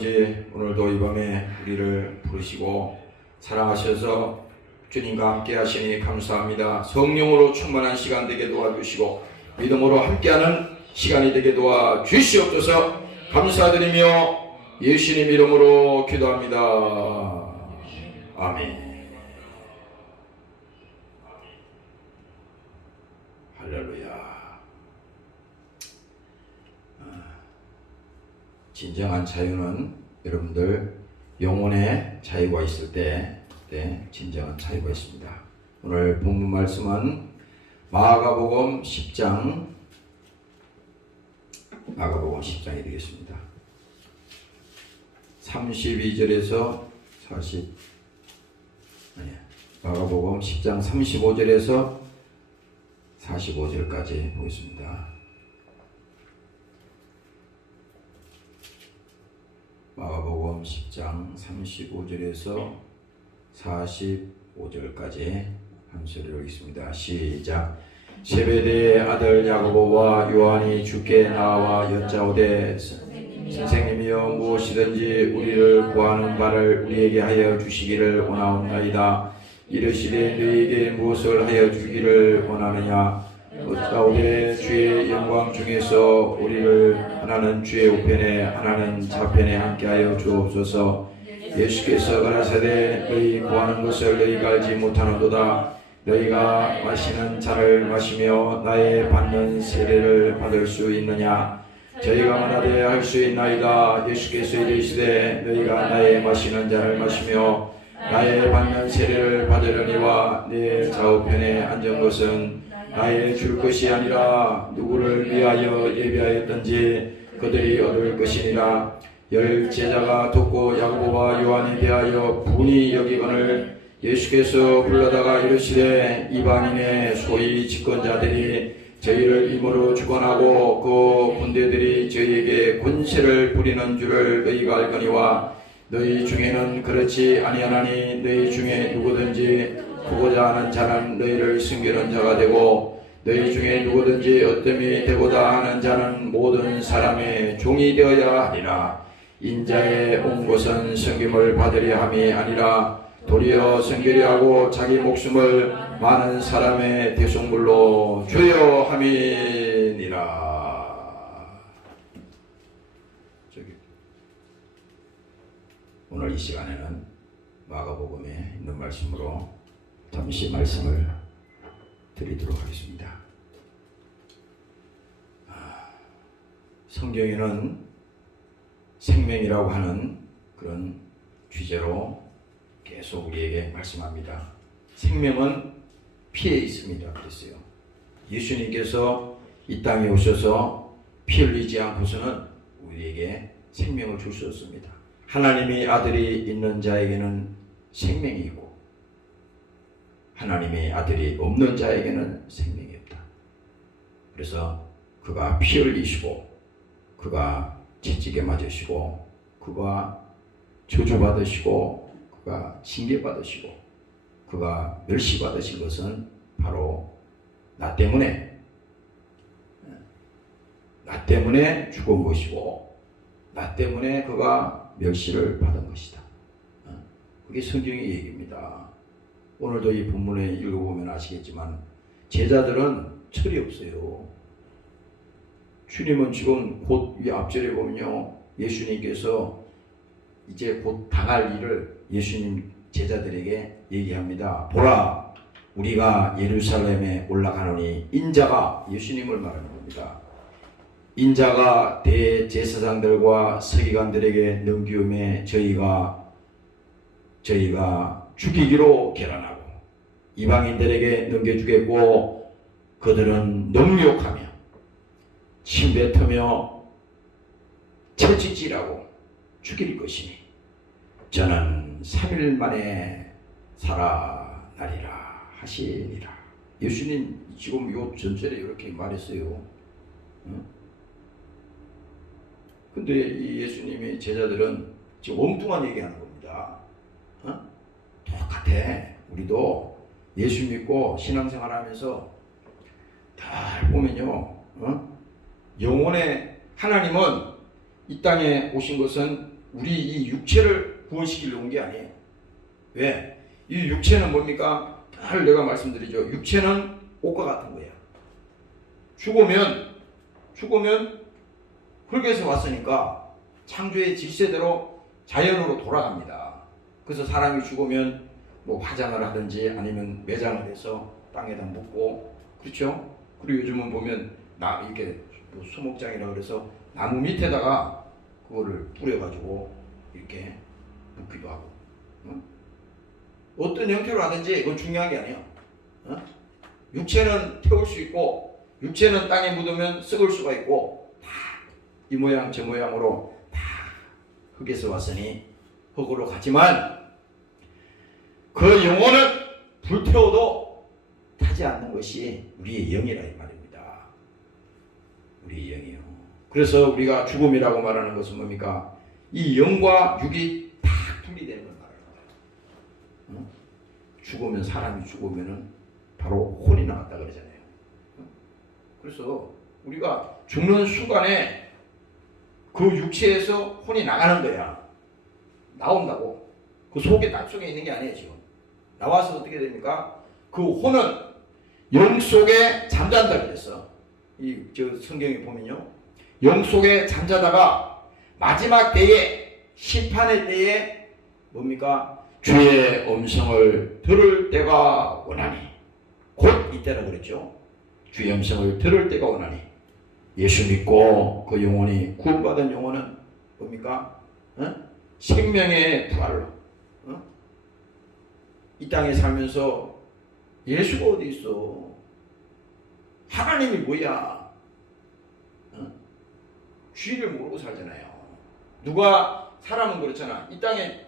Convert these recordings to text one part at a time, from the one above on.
아버지, 오늘도 이 밤에 우리를 부르시고 사랑하셔서 주님과 함께 하시니 감사합니다. 성령으로 충만한 시간 되게 도와주시고 믿음으로 함께하는 시간이 되게 도와주시옵소서. 감사드리며 예수님 이름으로 기도합니다. 아멘. 할렐루야. 진정한 자유는 여러분들 영혼의 자유가 있을 때 진정한 자유가 있습니다. 오늘 본문 말씀은 마가복음 10장 이 되겠습니다. 32절에서 40 마가복음 10장 35절에서 45절까지 보겠습니다. 마가복음 10장 35절에서 45절까지 한 소리로 읽습니다. 시작. 세베대의 아들 야고보와 요한이 주께 나와 여짜오되 선생님이여 무엇이든지 우리를 구하는 바를 우리에게 하여 주시기를 원하옵나이다. 이르시되 너희에게 무엇을 하여 주기를 원하느냐. 여짜오되 주의 영광 중에서 우리를 하나는 주의 우편에 하나는 좌편에 함께하여 주옵소서. 예수께서 가라사대 너희 구하는 것을 너희가 알지 못하는도다. 너희가 마시는 잔을 마시며 나의 받는 세례를 받을 수 있느냐. 저희가 말하되 할 수 있나이다. 예수께서 이르시되 너희가 나의 마시는 잔을 마시며 나의 받는 세례를 받으려니와 내 좌우편에 앉은 것은 나의 줄 것이 아니라 누구를 위하여 예비하였던지 그들이 얻을 것이니라. 열 제자가 듣고 야고보와 요한에 대하여 분이 여기거늘 예수께서 불러다가 이르시되 이방인의 소위 집권자들이 저희를 임으로 주관하고 그 군대들이 저희에게 권세를 부리는 줄을 너희가 알거니와 너희 중에는 그렇지 아니하나니 너희 중에 누구든지 구고자 하는 자는 너희를 숨기는 자가 되고 너희 중에 누구든지 어뜸이 되고자 하는 자는 모든 사람의 종이 되어야 하리라. 인자에 온 것은 섬김을 받으려 함이 아니라 도리어 섬기려 하고 자기 목숨을 많은 사람의 대속물로 줘야 함이니라. 오늘 이 시간에는 마가복음에 있는 말씀으로 잠시 말씀을 드리도록 하겠습니다. 성경에는 생명이라고 하는 그런 주제로 계속 우리에게 말씀합니다. 생명은 피에 있습니다. 그랬어요. 예수님께서 이 땅에 오셔서 피 흘리지 않고서는 우리에게 생명을 줄 수 없습니다. 하나님의 아들이 있는 자에게는 생명이 있고 하나님의 아들이 없는 자에게는 생명이 없다. 그래서 그가 피 흘리시고 그가 채찍에 맞으시고 그가 저주받으시고 그가 징계받으시고 그가 멸시받으신 것은 바로 나 때문에 죽은 것이고 나 때문에 그가 멸시를 받은 것이다. 그게 성경의 얘기입니다. 오늘도 이 본문에 읽어보면 아시겠지만 제자들은 철이 없어요. 주님은 지금 곧 이 앞절에 보면요, 예수님께서 이제 곧 당할 일을 예수님 제자들에게 얘기합니다. 보라, 우리가 예루살렘에 올라가노니 인자가, 예수님을 말하는 겁니다. 인자가 대제사장들과 서기관들에게 넘기움에 저희가 죽이기로 결단하고 이방인들에게 넘겨주겠고 그들은 능욕하며 침뱉으며 채찍질하고 죽일 것이니 저는 3일 만에 살아나리라 하시니라. 예수님 지금 요 전절에 이렇게 말했어요. 근데 이 예수님의 제자들은 지금 엉뚱한 얘기하는 겁니다. 똑같아. 우리도 예수 믿고 신앙생활 하면서 다 보면요, 영혼의 하나님은 이 땅에 오신 것은 우리 이 육체를 구원시키려 온 게 아니에요. 왜? 이 육체는 뭡니까? 늘 내가 말씀드리죠. 육체는 옷과 같은 거야. 죽으면 흙에서 왔으니까 창조의 질서대로 자연으로 돌아갑니다. 그래서 사람이 죽으면 뭐 화장을 하든지 아니면 매장을 해서 땅에다 묻고, 그렇죠? 그리고 요즘은 보면 이렇게 뭐 수목장이라 그래서 나무 밑에다가 그거를 뿌려가지고 이렇게 묻기도 하고. 어떤 형태로 하든지 그건 중요한 게 아니에요. 육체는 태울 수 있고, 육체는 땅에 묻으면 썩을 수가 있고, 다 이 모양 저 모양으로 다 흙에서 왔으니 흙으로 가지만 그 영혼은 불태워도 타지 않는 것이 우리의 영이라 이 말입니다. 우리의 영이요. 그래서 우리가 죽음이라고 말하는 것은 뭡니까? 이 영과 육이 다 분리되는 걸 말하는 거예요. 죽으면, 사람이 죽으면은 바로 혼이 나갔다 그러잖아요. 그래서 우리가 죽는 순간에 그 육체에서 혼이 나가는 거야. 나온다고. 그 속에, 땅 속에 있는 게 아니에요, 지금. 나와서 어떻게 됩니까? 그 혼은 영 속에 잠잔다 그랬어. 저 성경에 보면요. 영 속에 잠자다가 마지막 때에, 심판의 때에 뭡니까? 주의 음성을 들을 때가 오나니. 곧 이때라 그랬죠. 주의 음성을 들을 때가 오나니. 예수 믿고 그 영혼이, 구원받은 영혼은 뭡니까? 생명의 부활로 이 땅에 살면서 예수가 어디 있어? 하나님이 뭐야? 주의를 모르고 살잖아요. 누가, 사람은 그렇잖아. 이 땅에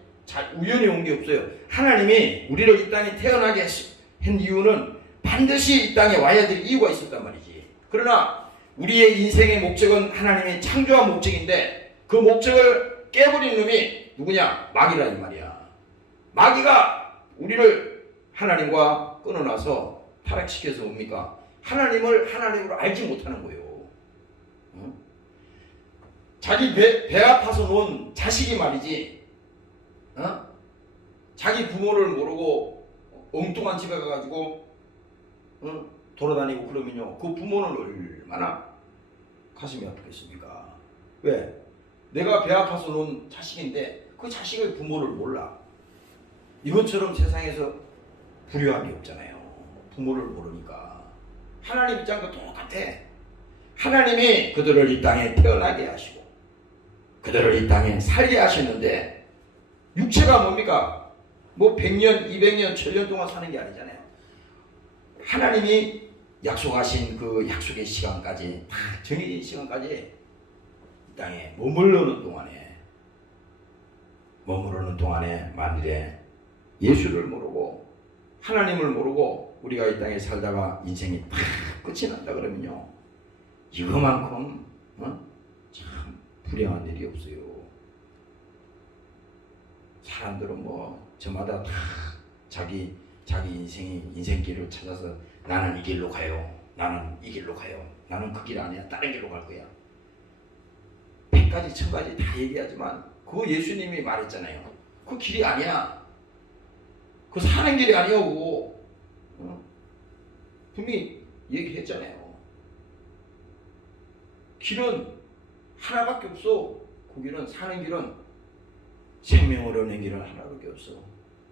우연히 온 게 없어요. 하나님이 우리를 이 땅에 태어나게 한 이유는 반드시 이 땅에 와야 될 이유가 있었단 말이지. 그러나 우리의 인생의 목적은 하나님의 창조한 목적인데 그 목적을 깨버린 놈이 누구냐? 마귀라 이 말이야. 마귀가 우리를 하나님과 끊어놔서 타락시켜서 뭡니까? 하나님을 하나님으로 알지 못하는 거예요. 자기 배 아파서 놓은 자식이 말이지, 자기 부모를 모르고 엉뚱한 집에 가가지고 돌아다니고 그러면요, 그 부모는 얼마나 가슴이 아프겠습니까? 왜? 내가 배 아파서 놓은 자식인데 그 자식의 부모를 몰라. 이것처럼 세상에서 불효함이 없잖아요. 부모를 모르니까. 하나님 입장과 똑같아. 하나님이 그들을 이 땅에 태어나게 하시고 그들을 이 땅에 살게 하셨는데 육체가 뭡니까? 뭐 100년, 200년, 1000년 동안 사는 게 아니잖아요. 하나님이 약속하신 그 약속의 시간까지, 다 정해진 시간까지 이 땅에 머무르는 동안에 만일에 예수를 모르고 하나님을 모르고 우리가 이 땅에 살다가 인생이 다 끝이 난다 그러면요, 이거만큼 참 불행한 일이 없어요. 사람들은 뭐 저마다 다 자기 인생길을 찾아서 나는 이 길로 가요. 나는 이 길로 가요. 나는 그 길 아니야. 다른 길로 갈 거야. 100가지 1000가지 다 얘기하지만 그거 예수님이 말했잖아요. 그 길이 아니야. 그 사는 길이 아니오고 분명히 얘기했잖아요. 길은 하나밖에 없어. 그 길은, 사는 길은, 생명을 얻는 길은 하나밖에 없어.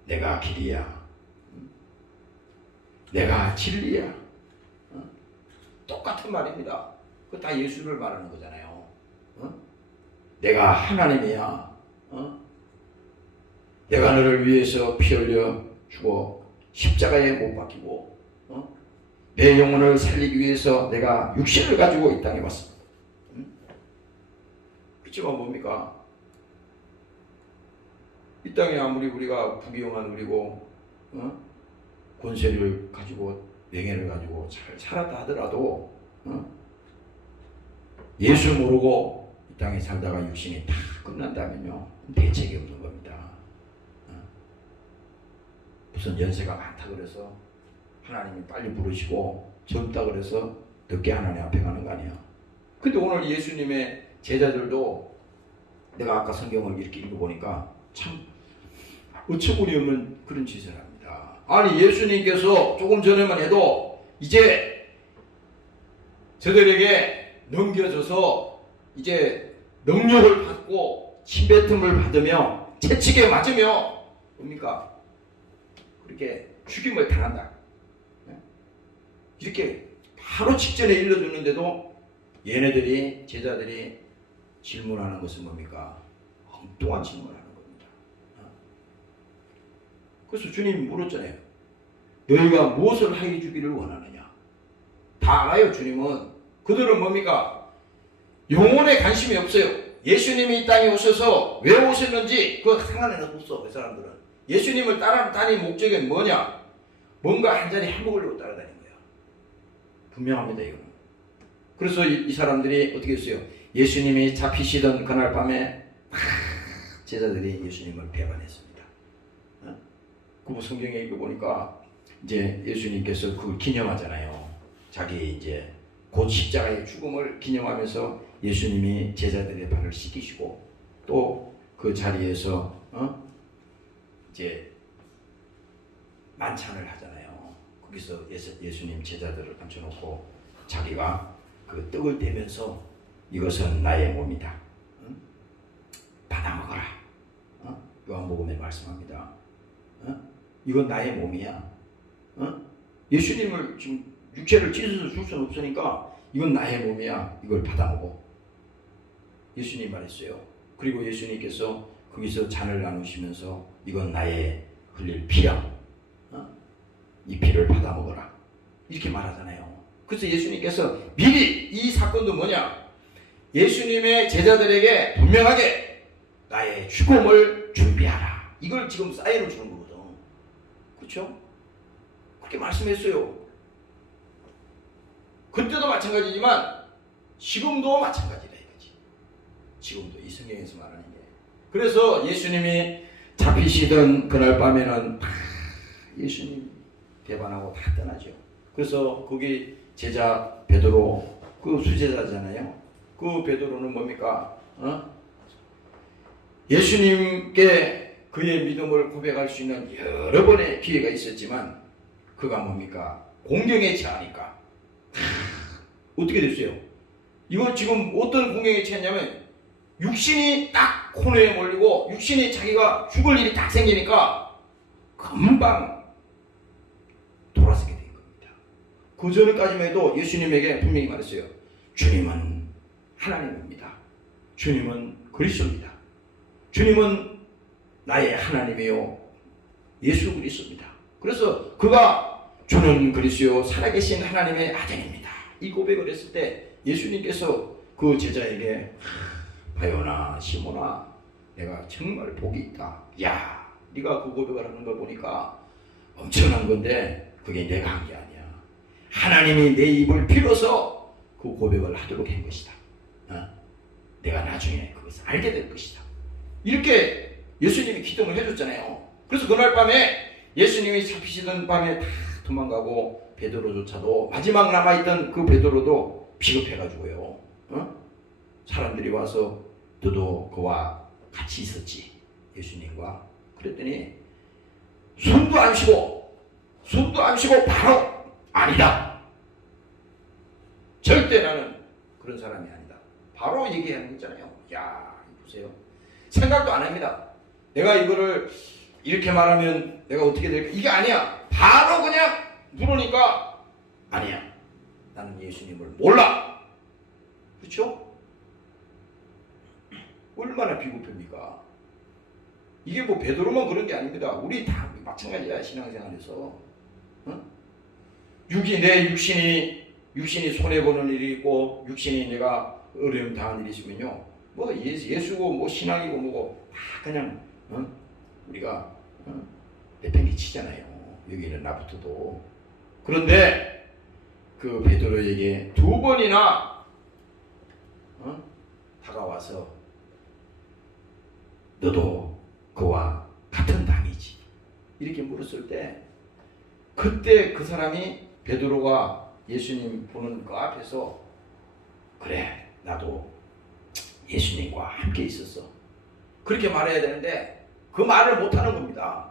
내가 길이야. 내가 진리야. 똑같은 말입니다. 그거 다 예수를 말하는 거잖아요. 내가 하나님이야. 내가 너를 위해서 피 흘려 죽어 십자가에 못 박히고 내 영혼을 살리기 위해서 내가 육신을 가지고 이 땅에 왔습니다. 그치만 뭡니까? 이 땅에 아무리 우리가 부귀영한 우리고 권세를 가지고 명예를 가지고 잘 살았다 하더라도 예수 모르고 이 땅에 살다가 육신이 다 끝난다면요, 대책이 없는 겁니다. 무슨 연세가 많다 그래서 하나님이 빨리 부르시고 젊다 그래서 늦게 하나님 앞에 가는 거 아니야. 근데 오늘 예수님의 제자들도 내가 아까 성경을 이렇게 읽어보니까 참 어처구니 없는 그런 짓을 합니다. 아니 예수님께서 조금 전에만 해도 이제 저들에게 넘겨져서 이제 능력을 받고 침뱉음을 받으며 채찍에 맞으며 뭡니까? 그렇게 죽임을 당한다. 이렇게 바로 직전에 일러주는데도 얘네들이 제자들이 질문하는 것은 뭡니까? 엉뚱한 질문을 하는 겁니다. 그래서 주님이 물었잖아요. 너희가 무엇을 하여 주기를 원하느냐? 다 알아요. 주님은. 그들은 뭡니까? 영혼에 관심이 없어요. 예수님이 이 땅에 오셔서 왜 오셨는지 그 상관은 없어. 그 사람들은. 예수님을 따라다니는 목적은 뭐냐? 뭔가 한 자리 해먹으려고 따라다니는 거야. 분명합니다. 이거는. 그래서 이 사람들이 어떻게 했어요? 예수님이 잡히시던 그날 밤에 제자들이 예수님을 배반했습니다. 그 성경에 읽어보니까 이제 예수님께서 그걸 기념하잖아요. 자기 이제 곧 십자가의 죽음을 기념하면서 예수님이 제자들의 발을 씻기시고 또 그 자리에서 이제 만찬을 하잖아요. 거기서 예수님 제자들을 앉혀놓고 자기가 그 떡을 떼면서 이것은 나의 몸이다. 받아 먹어라. 요한복음에 말씀합니다. 이건 나의 몸이야. 예수님을 지금 육체를 찢어서 줄 수는 없으니까 이건 나의 몸이야. 이걸 받아 먹어. 예수님 말했어요. 그리고 예수님께서 거기서 잔을 나누시면서 이건 나의 흘릴 피야. 이 피를 받아 먹어라. 이렇게 말하잖아요. 그래서 예수님께서 미리 이 사건도 뭐냐? 예수님의 제자들에게 분명하게 나의 죽음을 준비하라. 이걸 지금 사인을 주는 거거든. 그렇죠? 그렇게 말씀했어요. 그때도 마찬가지지만 지금도 마찬가지라 이거지. 지금도 이 성경에서 말하는 게. 그래서 예수님이 잡히시던 그날 밤에는 예수님 배반하고 다 떠나죠. 그래서 거기 제자 베드로 그 수제자잖아요. 그 베드로는 뭡니까? 예수님께 그의 믿음을 고백할 수 있는 여러 번의 기회가 있었지만 그가 뭡니까? 공경에 처하니까 어떻게 됐어요? 이거 지금 어떤 공경에 처했냐면 육신이 딱 코너에 몰리고 육신이 자기가 죽을 일이 딱 생기니까 금방 돌아서게 된 겁니다. 그 전까지만 해도 예수님에게 분명히 말했어요. 주님은 하나님입니다. 주님은 그리스도입니다. 주님은 나의 하나님이요 예수 그리스도입니다. 그래서 그가 주는 그리스도요 살아계신 하나님의 아들입니다. 이 고백을 했을 때 예수님께서 그 제자에게 바요나 시모나 내가 정말 복이 있다. 야 네가 그 고백을 하는 걸 보니까 엄청난 건데 그게 내가 한 게 아니야. 하나님이 내 입을 빌어서 그 고백을 하도록 한 것이다. 내가 나중에 그것을 알게 될 것이다. 이렇게 예수님이 기도를 해줬잖아요. 그래서 그날 밤에 예수님이 잡히시던 밤에 다 도망가고 베드로조차도 마지막 남아있던 그 베드로도 비겁해가지고요. 사람들이 와서 너도 그와 같이 있었지. 예수님과. 그랬더니 손도 안 쉬고 바로 아니다. 절대 나는 그런 사람이 아니다. 바로 얘기하는 거잖아요. 야, 보세요. 생각도 안 합니다. 내가 이거를 이렇게 말하면 내가 어떻게 될까? 이게 아니야. 바로 그냥 물으니까 아니야. 나는 예수님을 몰라. 그렇죠? 얼마나 비겁합니까? 이게 뭐 베드로만 그런 게 아닙니다. 우리 다 마찬가지야. 신앙생활에서. 내 육신이 손해보는 일이 있고 육신이 내가 어려움 당한 일이 있으면요. 뭐 예수고 뭐 신앙이고 뭐고 다 그냥 우리가 내팽개 치잖아요. 여기 있는 나부터도. 그런데 그 베드로에게 두 번이나 다가와서 너도 그와 같은 당이지 이렇게 물었을 때 그때 그 사람이 베드로가 예수님 보는 그 앞에서 그래 나도 예수님과 함께 있었어. 그렇게 말해야 되는데 그 말을 못하는 겁니다.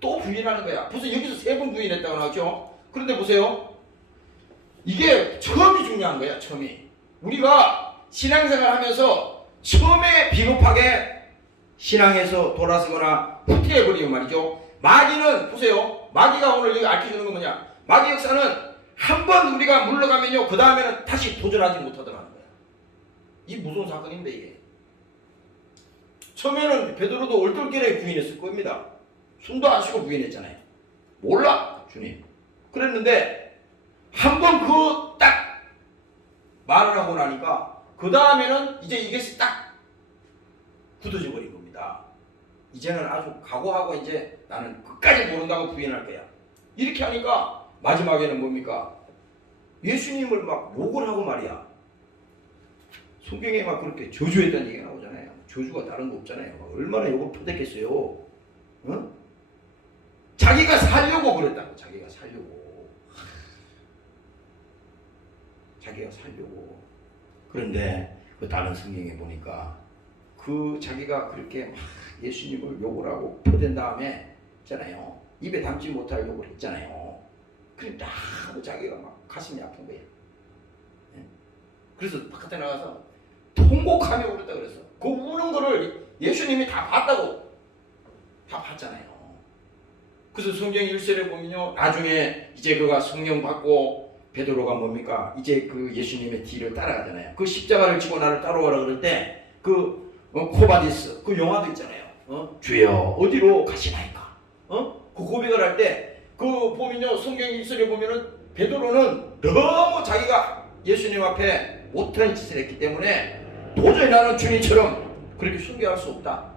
또 부인하는 거야. 벌써 여기서 3번 부인했다고 나왔죠. 그런데 보세요. 이게 처음이 중요한 거야. 처음이. 우리가 신앙생활 하면서 처음에 비겁하게 신앙에서 돌아서거나 후퇴해버리면 말이죠. 마귀는 보세요. 마귀가 오늘 여기 알려주는 건 뭐냐. 마귀 역사는 한 번 우리가 물러가면요, 그 다음에는 다시 도전하지 못하더라는 거야. 이 무서운 사건인데 이게. 처음에는 베드로도 얼떨결에 부인했을 겁니다. 숨도 안 쉬고 부인했잖아요. 몰라 주님. 그랬는데 한 번 그 딱 말을 하고 나니까 그 다음에는 이제 이게 딱 굳어져 버린 겁니다. 이제는 아주 각오하고 이제 나는 끝까지 모른다고 부인할 거야. 이렇게 하니까 마지막에는 뭡니까? 예수님을 막 욕을 하고 말이야. 성경에 막 그렇게 저주했다는 얘기가 나오잖아요. 저주가 다른 거 없잖아요. 얼마나 욕을 퍼댔겠어요. 어? 자기가 살려고 그랬다고. 자기가 살려고. 자기가 살려고. 그런데 그 다른 성경에 보니까 그 자기가 그렇게 막 예수님을 욕을 하고 퍼댄 다음에 있잖아요. 입에 담지 못할 욕을 했잖아요. 그럼 다 자기가 막 가슴이 아픈 거예요. 그래서 바깥에 나가서 통곡하며 울었다 그랬어. 그 우는 거를 예수님이 다 봤다고. 다 봤잖아요. 그래서 성경 1절에 보면요, 나중에 이제 그가 성령 받고 베드로가 뭡니까? 이제 그 예수님의 뒤를 따라가잖아요. 그 십자가를 지고 나를 따라오라 그럴 때 그 코바디스 그 영화도 있잖아요. 주여 어디로 가시나이까? 그 고백을 할 때 그 보면요, 성경 1절에 보면은 베드로는 너무 자기가 예수님 앞에 못한 짓을 했기 때문에 도저히 나는 주님처럼 그렇게 순교할 수 없다.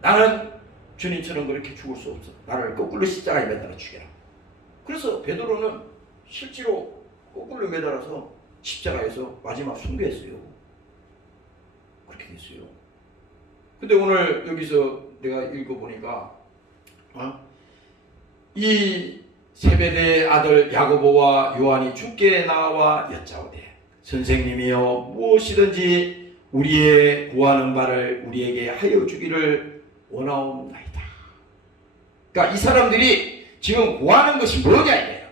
나는 주님처럼 그렇게 죽을 수 없어. 나를 거꾸로 십자가에 매달아 죽여라. 그래서 베드로는 실제로 거꾸로 매달아서 십자가에서 마지막 순교했어요. 그렇게 됐어요. 근데 오늘 여기서 내가 읽어보니까 이 세베대의 아들 야고보와 요한이 주께 나와 여짜오되 선생님이여 무엇이든지 우리의 구하는 바를 우리에게 하여 주기를 원하옵나이다. 그러니까 이 사람들이 지금 구하는 것이 뭐냐 이거예요.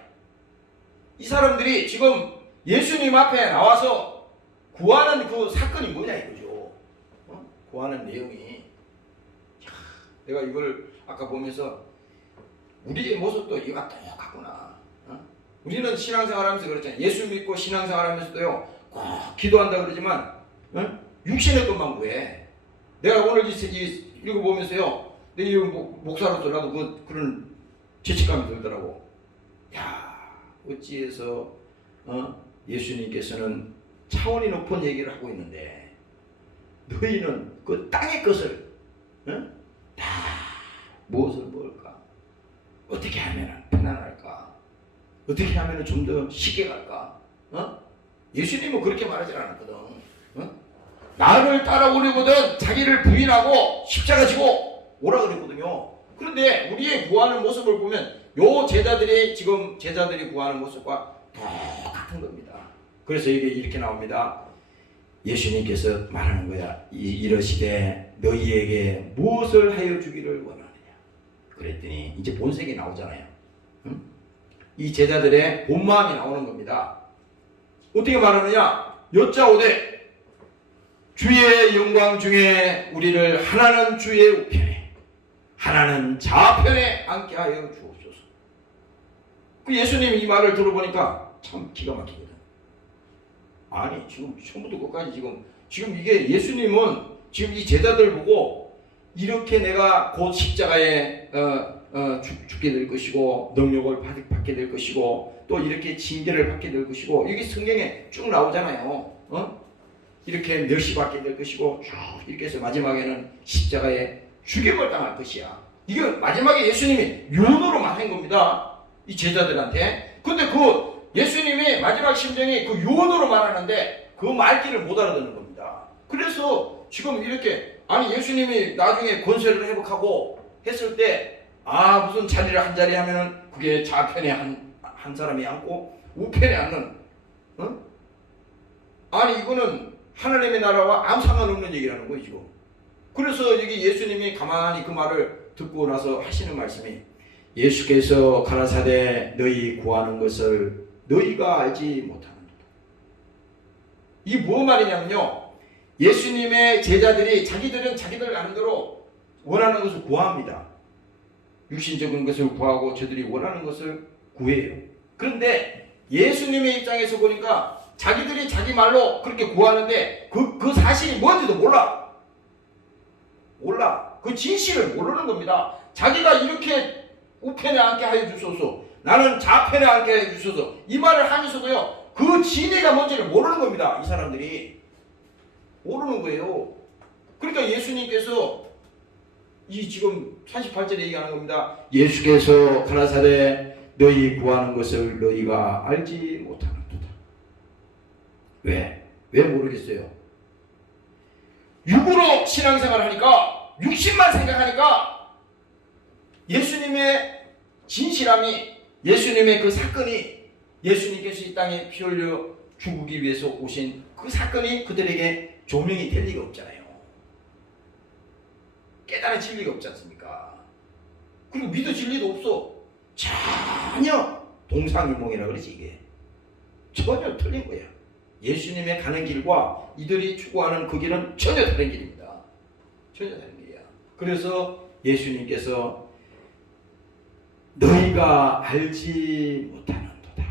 이 사람들이 지금 예수님 앞에 나와서 구하는 그 사건이 뭐냐 이거죠. 구하는 내용이. 내가 이걸 아까 보면서 우리의 모습도 이와 똑같구나. 우리는 신앙생활 하면서 그렇잖아요. 예수 믿고 신앙생활 하면서도요, 꼭 기도한다 그러지만 육신의 것만 구해. 내가 오늘 읽어보면서요, 내 목사로서 나도 그런 죄책감이 들더라고. 야, 어찌해서 예수님께서는 차원이 높은 얘기를 하고 있는데 너희는 그 땅의 것을 다 무엇을 먹을까? 어떻게 하면 편안할까? 어떻게 하면 좀 더 쉽게 갈까? 예수님은 그렇게 말하지 않았거든. 나를 따라오려거든 자기를 부인하고 십자가 지고 오라 그랬거든요. 그런데 우리의 구하는 모습을 보면 요 제자들이 지금 제자들이 구하는 모습과 똑같은 겁니다. 그래서 이게 이렇게 나옵니다. 예수님께서 말하는 거야. 이러시되 너희에게 무엇을 하여 주기를 원하느냐. 그랬더니 이제 본색이 나오잖아요. 이 제자들의 본 마음이 나오는 겁니다. 어떻게 말하느냐. 여짜오되 주의 영광 중에 우리를 하나는 주의 우편에 하나는 좌편에 앉게 하여 주옵소서. 그 예수님이 이 말을 들어보니까 참 기가 막히거든. 아니 지금 처음부터 끝까지 지금 이게 예수님은 지금 이 제자들 보고 이렇게 내가 곧 십자가에 죽게 될 것이고 능력을 받게 될 것이고 또 이렇게 징계를 받게 될 것이고 여기 성경에 쭉 나오잖아요. 이렇게 멸시받게 될 것이고 쭉 이렇게 해서 마지막에는 십자가에 죽임을 당할 것이야. 이게 마지막에 예수님이 유언으로 말한 겁니다. 이 제자들한테. 근데 그 예수님이 마지막 심정이 그 유언으로 말하는데 그 말귀를 못 알아듣는 겁니다. 그래서 지금 이렇게 아니 예수님이 나중에 권세를 회복하고 했을 때 무슨 자리를 한 자리 하면은 그게 좌편에 한 사람이 앉고 우편에 앉는 아니 이거는 하나님의 나라와 아무 상관없는 얘기라는 거예요 지금. 그래서 여기 예수님이 가만히 그 말을 듣고 나서 하시는 말씀이 예수께서 가라사대 너희 구하는 것을 너희가 알지 못하는도다. 이게 뭐 말이냐면요, 예수님의 제자들이 자기들은 자기들 나름대로 원하는 것을 구합니다. 육신적인 것을 구하고 저들이 원하는 것을 구해요. 그런데 예수님의 입장에서 보니까 자기들이 자기 말로 그렇게 구하는데 그 사실이 뭔지도 몰라. 그 진실을 모르는 겁니다. 자기가 이렇게 우편에 앉게 하여 주소서, 나는 좌편에 앉게 하여 주소서, 이 말을 하면서도요 그 진리가 뭔지를 모르는 겁니다. 이 사람들이 모르는 거예요. 그러니까 예수님께서 이 지금 38절에 얘기하는 겁니다. 예수께서 가라사대 너희 구하는 것을 너희가 알지 못하는도다. 왜 모르겠어요? 육으로 신앙생활을 하니까, 육신만 생각하니까 예수님의 진실함이, 예수님의 그 사건이, 예수님께서 이 땅에 피 흘려 죽기 위해서 오신 그 사건이 그들에게 조명이 될 리가 없잖아요. 깨달아질 리가 없지 않습니까? 그리고 믿어질 리도 없어. 전혀 동상이몽이라 그러지. 이게 전혀 틀린 거야. 예수님의 가는 길과 이들이 추구하는 그 길은 전혀 다른 길입니다. 전혀 다른 길이야. 그래서 예수님께서 너희가 알지 못하는도다.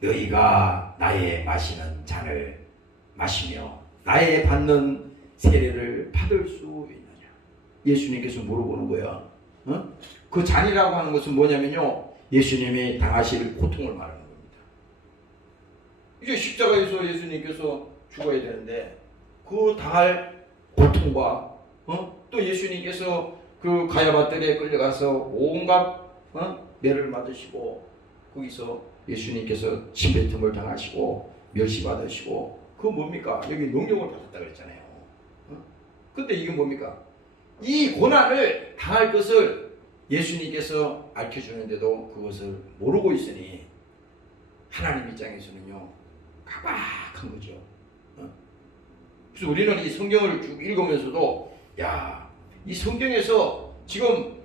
너희가 나의 마시는 잔을 마시며 나의 받는 세례를 받을 수 있느냐. 예수님께서 물어보는 거야. 그 잔이라고 하는 것은 뭐냐면요, 예수님이 당하실 고통을 말하는 겁니다. 이제 십자가에서 예수님께서 죽어야 되는데 그 당할 고통과 또 예수님께서 그 가야바 뜰에 끌려가서 온갖 매를 맞으시고 거기서 예수님께서 침뱉음을 당하시고 멸시받으시고, 그거 뭡니까? 여기 농령을 받았다 그랬잖아요. 근데 이게 뭡니까? 이 고난을 당할 것을 예수님께서 알려주는데도 그것을 모르고 있으니 하나님 입장에서는요 가박한 거죠. 그래서 우리는 이 성경을 쭉 읽으면서도 이 성경에서 지금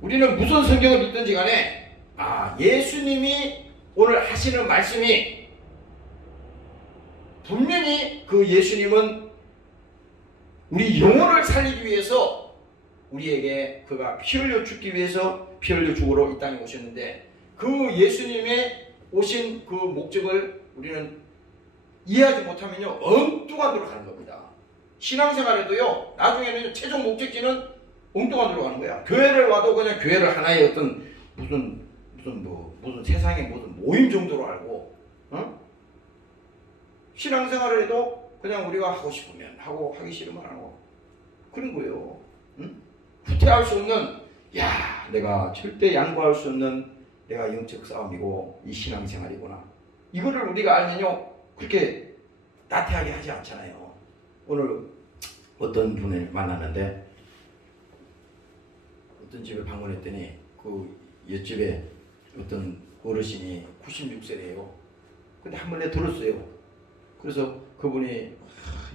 우리는 무슨 성경을 믿든지 간에 예수님이 오늘 하시는 말씀이 분명히 그 예수님은 우리 영혼을 살리기 위해서 우리에게 그가 피 흘려 죽기 위해서 피 흘려 죽으러 이 땅에 오셨는데, 그 예수님의 오신 그 목적을 우리는 이해하지 못하면요 엉뚱한 데로 가는 겁니다. 신앙생활에도요 나중에는 최종 목적지는 엉뚱한 데로 가는 거야. 교회를 와도 그냥 교회를 하나의 어떤 무슨 세상의 무슨 모임 정도로 알고, 신앙생활을 해도 그냥 우리가 하고 싶으면 하고 하기 싫으면 안 하고 그런 거예요. 후퇴할 수 없는, 내가 절대 양보할 수 없는 내가 영적 싸움이고 이 신앙생활이구나. 이거를 우리가 알면요 그렇게 나태하게 하지 않잖아요. 오늘 어떤 분을 만났는데 어떤 집에 방문했더니 그 옆집에 어떤 어르신이 96세래요. 근데 한 번에 들었어요. 그래서 그분이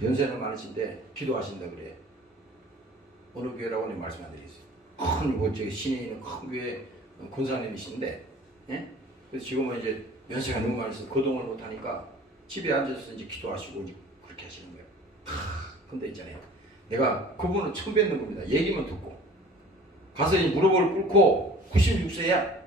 연세는 많으신데 기도하신다 그래. 어느 교회라고 는 말씀 안 드리겠어요. 큰 시내에 있는 큰 교회 권사님이신데, 그래서 지금은 이제 연세가 너무 많아서 거동을 못 하니까 집에 앉아서 이제 기도하시고 이제 그렇게 하시는 거예요. 근데 있잖아요, 내가 그분은 처음 뵙는 겁니다. 얘기만 듣고 가서 이 무릎을 꿇고, 96세야.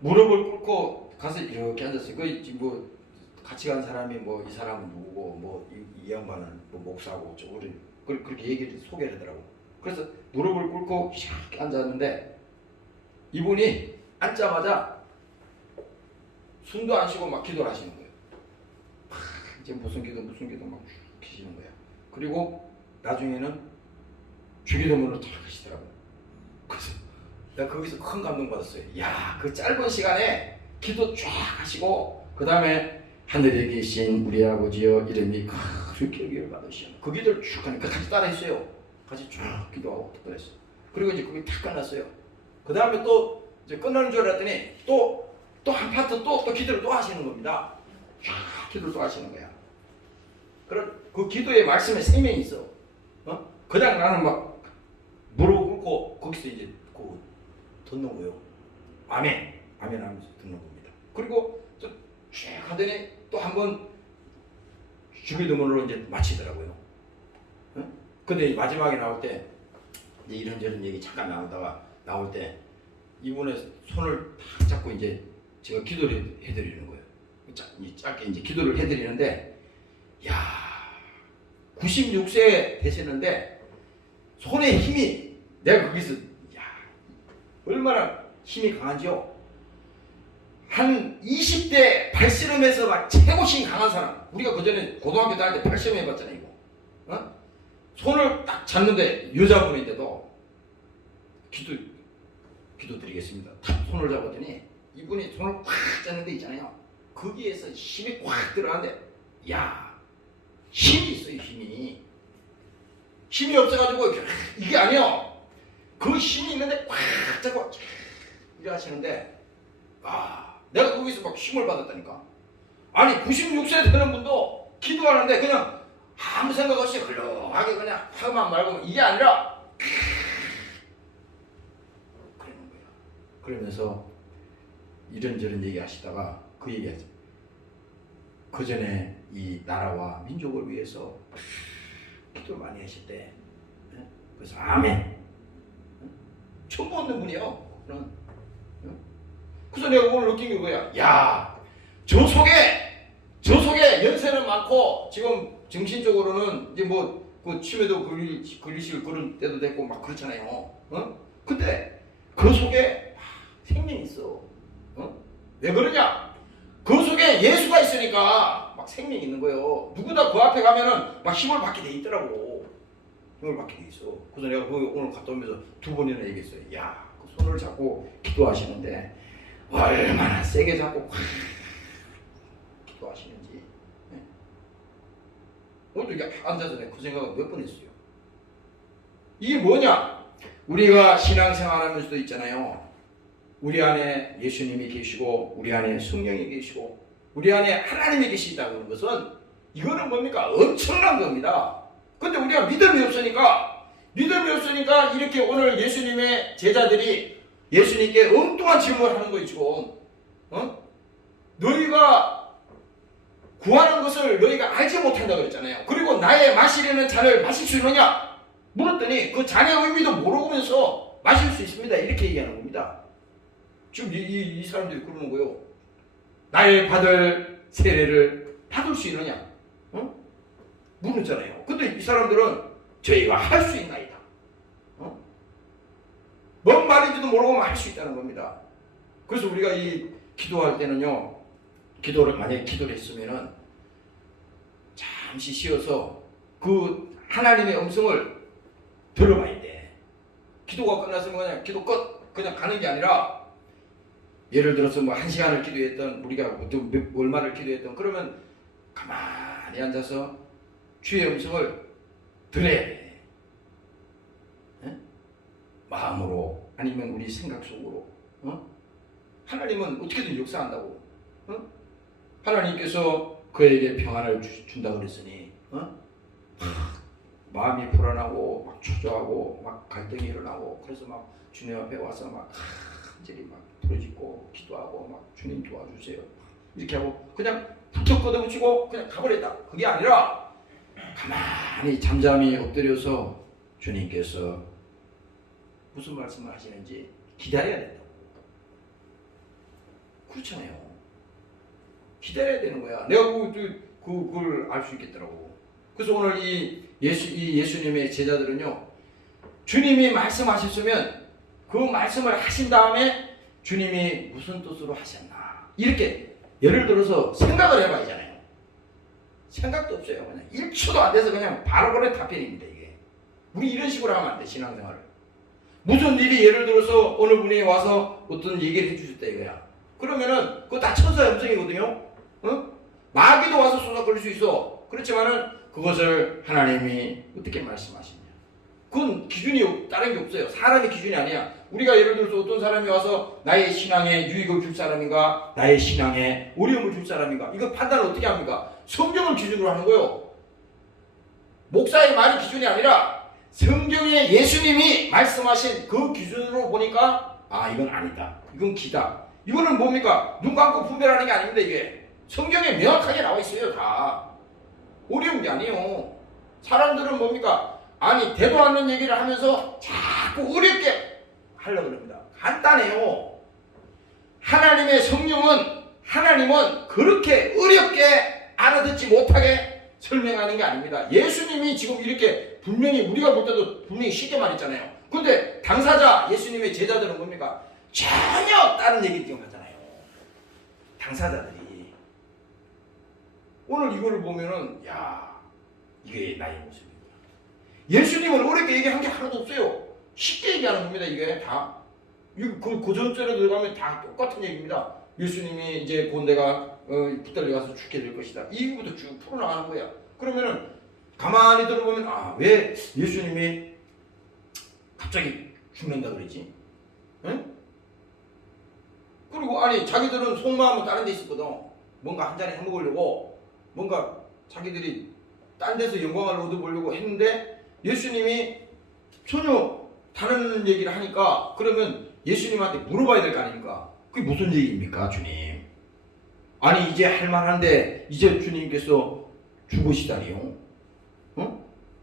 무릎을 꿇고 가서 이렇게 앉았어요. 뭐 같이 간 사람이 뭐 이 사람은 누구고 뭐 이 양반은 뭐 목사고 우리 그렇게 얘기를 소개를 하더라고. 그래서 무릎을 꿇고 이렇게 앉았는데 이분이 앉자마자 숨도 안 쉬고 막 기도를 하시는 거예요. 지금 무슨 기도 막 계시는 거야. 그리고 나중에는 주기도문으로 탁 하시더라고요. 그래서 내가 거기서 큰 감동 받았어요. 그 짧은 시간에 기도 쫙 하시고 그 다음에 하늘에 계신 우리 아버지여 이름이 그렇게 여기를 받으시오. 그 기도를 쭉 하니까 같이 따라했어요. 같이 쭉 기도하고 그랬어요. 그리고 이제 그게 탁 끝났어요. 그 다음에 또 이제 끝나는 줄 알았더니 또 한 파트 또 기도를 또 하시는 겁니다. 쫙 기도를 또 하시는 거야. 그런 그 기도의 말씀에 생명이 있어. 그냥 나는 막 무릎 꿇고 거기서 이제 그 듣는 거예요. 아멘, 아멘 하면서 듣는 겁니다. 그리고 쭉 하더니 또 한 번 주기도문으로 이제 마치더라고요. 응? 근데 마지막에 나올 때 이제 이런저런 얘기 잠깐 나오다가 나올 때 이분의 손을 탁 잡고 이제 제가 기도를 해드리는 거예요. 짧게 이제 기도를 해드리는데, 야, 96세 되셨는데 손에 힘이, 내가 거기서 야, 얼마나 힘이 강한지요. 한 20대 발씨름에서 막 최고 힘 강한 사람, 우리가 그전에 고등학교 다닐 때 발씨름 해봤잖아요. 이거 어? 손을 딱 잡는데 여자분인데도 기도 드리겠습니다. 탁 손을 잡았더니 이분이 손을 꽉 잡는 데 있잖아요. 거기에서 힘이 꽉 들어가는데, 야, 힘이 있어요. 힘이 없어가지고 이게 아니요. 그 힘이 있는데 꽉 잡고 이래 하시는데, 내가 거기서 막 힘을 받았다니까. 아니 96세 되는 분도 기도하는데 그냥 아무 생각 없이 흘러하게 그냥 하만 말고, 이게 아니라 그러는 거야. 그러면서 이런저런 얘기 하시다가 그 얘기 하죠. 그 전에 이 나라와 민족을 위해서 기도를 많이 하실 때, 그래서 아멘, 처음 보는 분이요. 그래서 내가 오늘 느낀 게 뭐야? 야, 저 속에 연세는 많고 지금 정신적으로는 이제 뭐 그 치매도 걸리실 그런 때도 됐고 막 그렇잖아요. 근데 그 속에 생명이 있어. 왜 그러냐? 그 속에 예수가 있으니까 막 생명이 있는 거예요. 누구나 그 앞에 가면은 막 힘을 받게 돼 있더라고. 힘을 받게 돼 있어. 그래서 내가 오늘 갔다 오면서 2번이나 얘기했어요. 야, 그 손을 잡고 기도하시는데 얼마나 세게 잡고 기도하시는지. 오늘도 앉아서 내가 그 생각을 몇 번 했어요. 이게 뭐냐? 우리가 신앙생활 하면서도 있잖아요. 우리 안에 예수님이 계시고 우리 안에 성령이 계시고 우리 안에 하나님이 계시다는 것은, 이거는 뭡니까? 엄청난 겁니다. 근데 우리가 믿음이 없으니까 이렇게 오늘 예수님의 제자들이 예수님께 엉뚱한 질문을 하는 거예요. 지금 너희가 구하는 것을 너희가 알지 못한다 그랬잖아요. 그리고 나의 마시려는 잔을 마실 수 있느냐 물었더니 그 잔의 의미도 모르면서 마실 수 있습니다. 이렇게 얘기하는 겁니다. 지금 이 사람들이 그러는 거예요. 나의 받을 세례를 받을 수 있느냐 물었잖아요. 근데 이 사람들은 저희가 할 수 있나이다. 뭔 말인지도 모르고 할 수 있다는 겁니다. 그래서 우리가 이 기도할 때는요, 만약에 기도를 했으면은 잠시 쉬어서 그 하나님의 음성을 들어봐야 돼. 기도가 끝났으면 그냥 기도 끝, 그냥 가는 게 아니라, 예를 들어서 뭐 1시간을 기도했던, 우리가 얼마를 기도했던, 그러면 가만히 앉아서 주의 음성을 들어야 돼. 마음으로 아니면 우리 생각 속으로. 하나님은 어떻게든 역사한다고. 하나님께서 그에게 평안을 준다 그랬으니 마음이 불안하고 막 초조하고 막 갈등이 일어나고, 그래서 막 주님 앞에 와서 막 간절히 막 부르짖고 기도하고 막 주님 도와주세요 이렇게 하고 그냥 부쩍 걷어붙이고 그냥 가버렸다. 그게 아니라 가만히 잠잠히 엎드려서 주님께서 무슨 말씀을 하시는지 기다려야 된다고. 그렇잖아요. 기다려야 되는 거야. 내가 그걸 알 수 있겠더라고. 그래서 오늘 이 예수님의 제자들은요, 주님이 말씀하셨으면 그 말씀을 하신 다음에 주님이 무슨 뜻으로 하셨나 이렇게 예를 들어서 생각을 해봐야잖아요. 생각도 없어요. 그냥 1초도 안 돼서 그냥 바로 답변입니다. 이게 우리 이런 식으로 하면 안 돼. 신앙생활을 무슨 일이 예를 들어서 어느 분이 와서 어떤 얘기를 해주셨다 이거야. 그러면은 그거 다 천사의 음성이거든요. 마귀도 와서 쏟아버릴 수 있어. 그렇지만은 그것을 하나님이 어떻게 말씀하시냐. 그건 기준이 다른 게 없어요. 사람의 기준이 아니야. 우리가 예를 들어서 어떤 사람이 와서 나의 신앙에 유익을 줄 사람인가, 나의 신앙에 어려움을 줄 사람인가, 이거 판단을 어떻게 합니까? 성경을 기준으로 하는 거예요. 목사의 말이 기준이 아니라 성경에 예수님이 말씀하신 그 기준으로 보니까 이건 아니다. 이건 기다. 이거는 뭡니까? 눈 감고 분별하는 게 아닙니다. 이게 성경에 명확하게 나와 있어요. 다 어려운 게 아니에요. 사람들은 뭡니까? 되도 않는 얘기를 하면서 자꾸 어렵게 하려고 합니다. 간단해요. 하나님의 하나님은 그렇게 어렵게 알아듣지 못하게 설명하는 게 아닙니다. 예수님이 지금 이렇게 분명히 우리가 볼 때도 분명히 쉽게 말했잖아요. 근데 당사자 예수님의 제자들은 뭡니까? 전혀 다른 얘기 지금 하잖아요. 당사자들이 오늘 이거를 보면은 이게 나의 모습이구나. 예수님은 어렵게 얘기한 게 하나도 없어요. 쉽게 얘기하는 겁니다. 이게 다 그 고전절에 들어가면 다 똑같은 얘기입니다. 예수님이 이제 곧 내가 붙들려 가서 죽게 될 것이다. 이 얘기부터 쭉 풀어나가는 거야. 그러면은 가만히 들어보면 왜 예수님이 갑자기 죽는다 그러지? 응? 그리고 자기들은 속마음은 다른 데 있었거든. 뭔가 한 잔에 해먹으려고 뭔가 자기들이 딴 데서 영광을 얻어보려고 했는데 예수님이 전혀 다른 얘기를 하니까 그러면 예수님한테 물어봐야 될 거 아닙니까? 그게 무슨 얘기입니까, 주님? 이제 할만한데 이제 주님께서 죽으시다니요?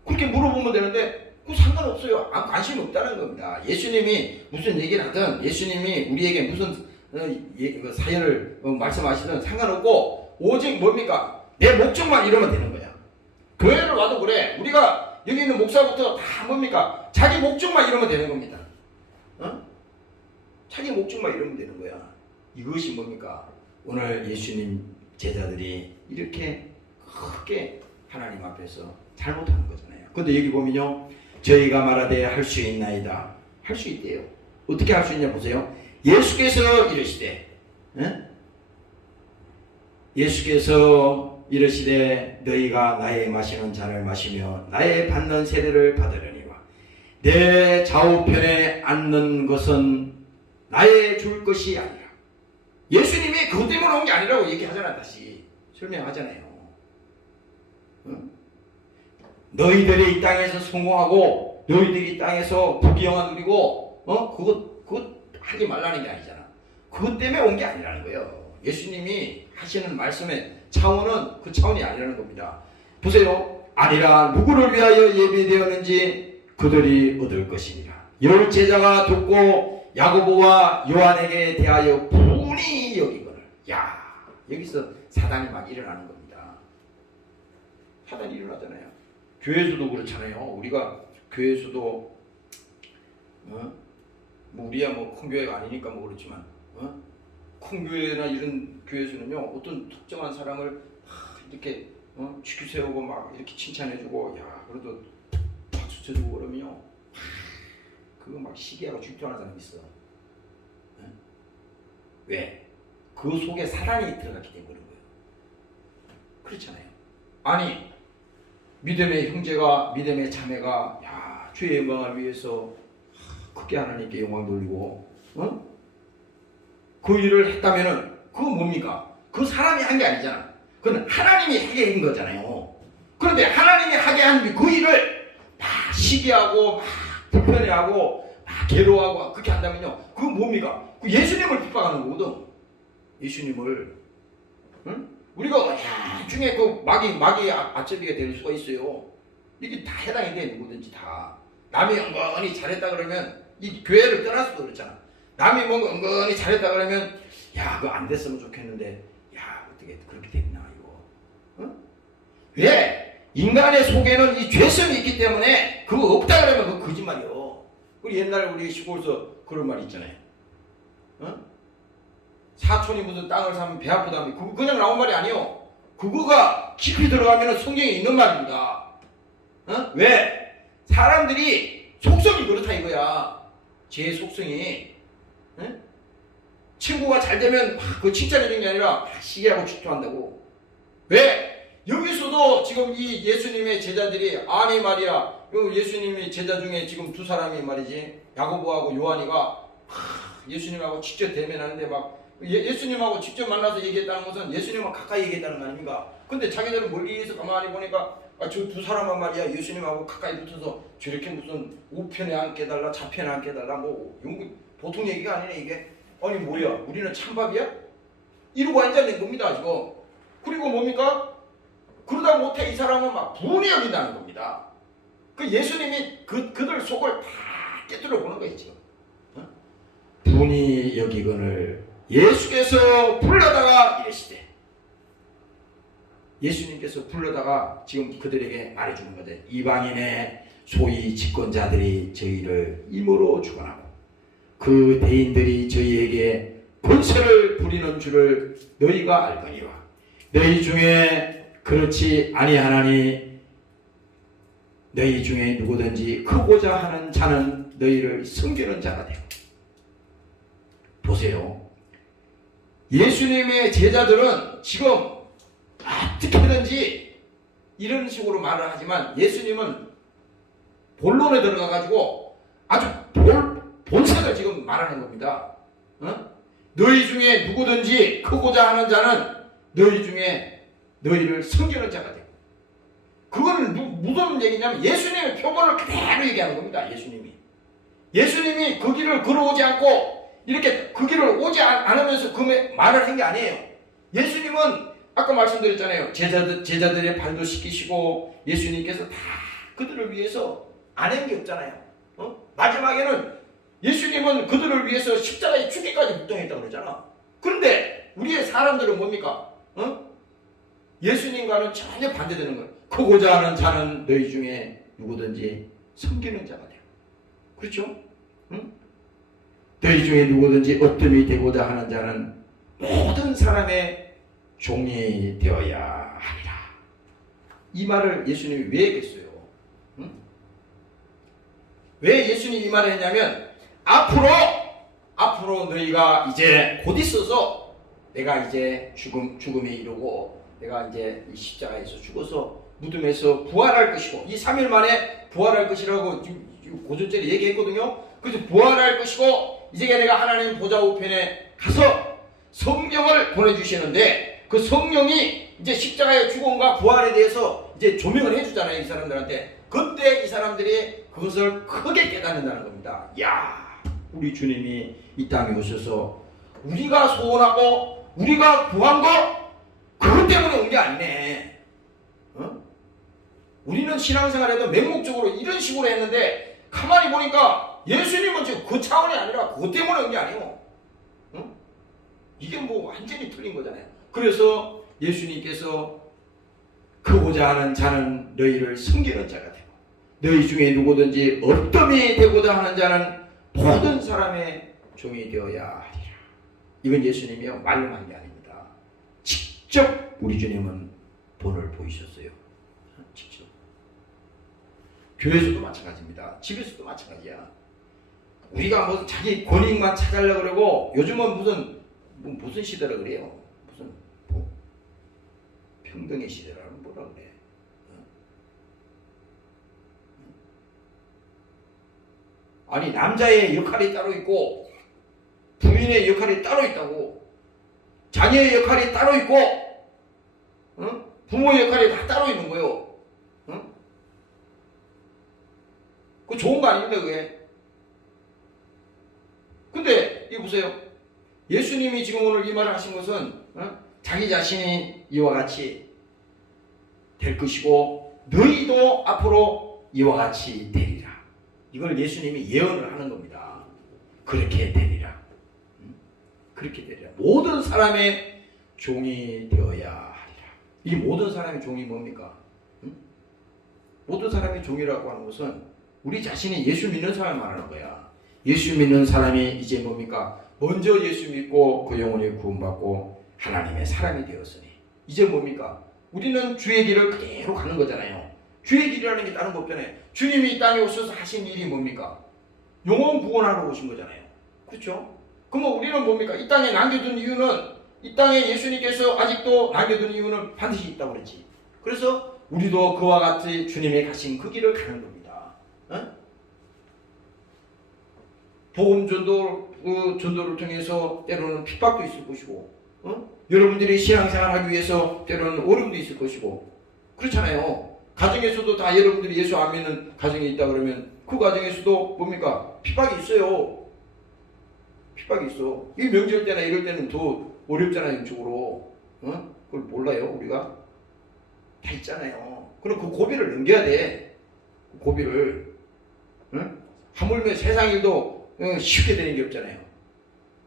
그렇게 물어보면 되는데 그 상관없어요. 관심이 없다는 겁니다. 예수님이 무슨 얘기를 하든 예수님이 우리에게 무슨 사연을 말씀하시든 상관없고 오직 뭡니까? 내 목적만 이루면 되는 거야. 교회를 와도 그래. 우리가 여기 있는 목사부터 다 뭡니까? 자기 목적만 이루면 되는 겁니다. 자기 목적만 이루면 되는 거야. 이것이 뭡니까? 오늘 예수님 제자들이 이렇게 크게 하나님 앞에서 잘못하는 거잖아요. 근데 여기 보면요. 저희가 말하되 할 수 있나이다. 할 수 있대요. 어떻게 할 수 있냐 보세요. 예수께서 이르시되 예수께서 이르시되 너희가 나의 마시는 잔을 마시며 나의 받는 세례를 받으려니와 내 좌우편에 앉는 것은 나의 줄 것이 아니라. 예수님이 그것 때문에 온 게 아니라고 얘기하잖아. 다시 설명하잖아요. 너희들이 이 땅에서 성공하고 너희들이 이 땅에서 부귀영화 누리고 그것 하지 말라는 게 아니잖아. 그것 때문에 온 게 아니라는 거예요. 예수님이 하시는 말씀의 차원은 그 차원이 아니라는 겁니다. 보세요. 아니라 누구를 위하여 예비되었는지 그들이 얻을 것이니라. 열 제자가 듣고 야고보와 요한에게 대하여 분이 여기거늘. 여기서 사단이 막 일어나는 겁니다. 사단이 일어나잖아요. 교회에서도 그렇잖아요. 우리가 교회에서도 우리야 큰 교회가 아니니까 그렇지만 큰 교회나 이런 교회에서는요 어떤 특정한 사람을 이렇게 치켜 세우고 막 이렇게 칭찬해주고 그래도 박수 쳐주고 그러면요 그거 막 시기하고 질투하는 사람이 있어. 왜? 그 속에 사단이 들어갔기 때문에 그런 거예요. 그렇잖아요. 믿음의 형제가 믿음의 자매가 주의 영광을 위해서 크게 하나님께 영광 돌리고 그 일을 했다면은 그거 뭡니까? 그 사람이 한 게 아니잖아. 그건 하나님이 하게 한 거잖아요. 그런데 하나님이 하게 한 그 일을 막 시기하고 막 불편해하고 막 괴로워하고 그렇게 한다면요 그거 뭡니까? 그 예수님을 핍박하는 거거든. 예수님을 우리가 나중에 그 마귀 앞제비가 될 수가 있어요. 이게 다 해당이 돼. 누구든지 다 남이 은근히 잘했다 그러면 이 교회를 떠날 수도 그렇잖아. 남이 뭔가 은근히 잘했다 그러면 그거 안 됐으면 좋겠는데 어떻게 그렇게 됐나 이거. 왜? 인간의 속에는 이 죄성이 있기 때문에 그거 없다 그러면 그거 거짓말이요. 우리 옛날에 우리 시골에서 그런 말 있잖아요. 사촌이 무슨 땅을 사면 배 아프다면 그거 그냥 나온 말이 아니요. 그거가 깊이 들어가면 성경에 있는 말입니다. 왜? 사람들이 속성이 그렇다 이거야. 제 속성이. 친구가 잘 되면 그 칭찬해주는 게 아니라 시기하고 질투한다고. 왜? 여기서도 지금 이 예수님의 제자들이 말이야. 예수님의 제자 중에 지금 두 사람이 말이지 야고보하고 요한이가 예수님하고 직접 대면하는데 막 예수님하고 직접 만나서 얘기했다는 것은 예수님하고 가까이 얘기했다는 거 아닙니까? 근데 자기들은 멀리서 가만히 보니까 저 두 사람은 말이야 예수님하고 가까이 붙어서 저렇게 무슨 우편에 앉게 달라 좌편에 앉게 달라 뭐 보통 얘기가 아니네 이게. 아니 뭐야 우리는 찬밥이야? 이러고 앉아있는 겁니다 지금. 그리고 뭡니까? 그러다 못해 이 사람은 막 분이 여긴다는 겁니다. 그 예수님이 그들 속을 다 깨뜨려 보는 거예요 지금. 분이 여기거늘 예수께서 불러다가 이르시되, 예수님께서 불러다가 지금 그들에게 말해주는 거죠. 이방인의 소위 집권자들이 저희를 임으로 주관하고 그 대인들이 저희에게 권세를 부리는 줄을 너희가 알거니와 너희 중에 그렇지 아니하나니 너희 중에 누구든지 크고자 하는 자는 너희를 섬기는 자가 되고. 보세요. 예수님의 제자들은 지금 어떻게든지 이런 식으로 말을 하지만 예수님은 본론에 들어가가지고 아주 본색을 지금 말하는 겁니다. 너희 중에 누구든지 크고자 하는 자는 너희 중에 너희를 섬기는 자가 되고. 그거는 무슨 얘기냐면 예수님의 표본을 그대로 얘기하는 겁니다. 예수님이 그 길을 걸어오지 않고 이렇게 그 길을 오지 않으면서 그 말을 한 게 아니에요. 예수님은 아까 말씀드렸잖아요. 제자들의 발도 씻기시고 예수님께서 다 그들을 위해서 안 한 게 없잖아요. 마지막에는 예수님은 그들을 위해서 십자가에 죽기까지 묵종했다고 그러잖아. 그런데 우리의 사람들은 뭡니까? 예수님과는 전혀 반대되는 거예요. 크고자 하는 자는 너희 중에 누구든지 섬기는 자가 돼요. 그렇죠? 너희 중에 누구든지 어뜸이 되고자 하는 자는 모든 사람의 종이 되어야 하리라. 이 말을 예수님이 왜 했겠어요? 왜 예수님이 이 말을 했냐면 앞으로 너희가 이제 곧 있어서 내가 이제 죽음에 이르고 내가 이제 이 십자가에서 죽어서 무덤에서 부활할 것이고 이 3일 만에 부활할 것이라고 지금 고전절에 얘기했거든요. 그래서 부활할 것이고 이제 내가 하나님 보좌 우편에 가서 성령을 보내주시는데 그 성령이 이제 십자가의 죽음과 부활에 대해서 이제 조명을 해주잖아요. 이 사람들한테. 그때 이 사람들이 그것을 크게 깨닫는다는 겁니다. 야, 우리 주님이 이 땅에 오셔서 우리가 소원하고 우리가 구한 거 그것 때문에 온 게 아니네. 우리는 신앙생활에도 맹목적으로 이런 식으로 했는데 가만히 보니까 예수님은 지금 그 차원이 아니라 그것 때문에 온 게 아니에요. 이게 뭐 완전히 틀린 거잖아요. 그래서 예수님께서 크고자 하는 자는 너희를 섬기는 자가 되고 너희 중에 누구든지 어떠미 되고자 하는 자는 모든 사람의 종이 되어야 하리라. 이건 예수님이 말로만 한 게 아닙니다. 직접 우리 주님은 본을 보이셨어요. 직접. 교회에서도 마찬가지입니다. 집에서도 마찬가지야. 우리가 뭐 자기 권익만 찾으려고 그러고 요즘은 무슨 시대라 그래요. 무슨 평등의 시대라는 뭐라 그래. 아니 남자의 역할이 따로 있고 부인의 역할이 따로 있다고. 자녀의 역할이 따로 있고 부모의 역할이 다 따로 있는 거예요. 그거 좋은 거 아닙니까 그게. 근데 이거 보세요. 예수님이 지금 오늘 이 말을 하신 것은 자기 자신이 이와 같이 될 것이고 너희도 앞으로 이와 같이 되리라. 이걸 예수님이 예언을 하는 겁니다. 그렇게 되리라. 그렇게 되리라. 모든 사람의 종이 되어야 하리라. 이 모든 사람의 종이 뭡니까? 모든 사람의 종이라고 하는 것은 우리 자신이 예수 믿는 사람을 말하는 거야. 예수 믿는 사람이 이제 뭡니까? 먼저 예수 믿고 그 영혼이 구원받고 하나님의 사람이 되었으니 이제 뭡니까? 우리는 주의 길을 그대로 가는 거잖아요. 주의 길이라는 게 다른 거 없잖아요. 주님이 이 땅에 오셔서 하신 일이 뭡니까? 영혼 구원하러 오신 거잖아요. 그렇죠? 그러면 우리는 뭡니까? 이 땅에 남겨둔 이유는 이 땅에 예수님께서 아직도 남겨둔 이유는 반드시 있다고 그랬지. 그래서 우리도 그와 같이 주님이 가신 그 길을 가는 겁니다. 복음 전도를 통해서 때로는 핍박도 있을 것이고 여러분들이 신앙생활 하기 위해서 때로는 어려움도 있을 것이고 그렇잖아요. 가정에서도 다 여러분들이 예수 안 믿는 가정이 있다 그러면 그 가정에서도 뭡니까? 핍박이 있어요. 핍박이 있어. 이 명절 때나 이럴 때는 더 어렵잖아요, 영적으로. 그걸 몰라요, 우리가? 다 있잖아요. 그럼 그 고비를 넘겨야 돼. 그 고비를. 하물며 세상 일도 쉽게 되는 게 없잖아요.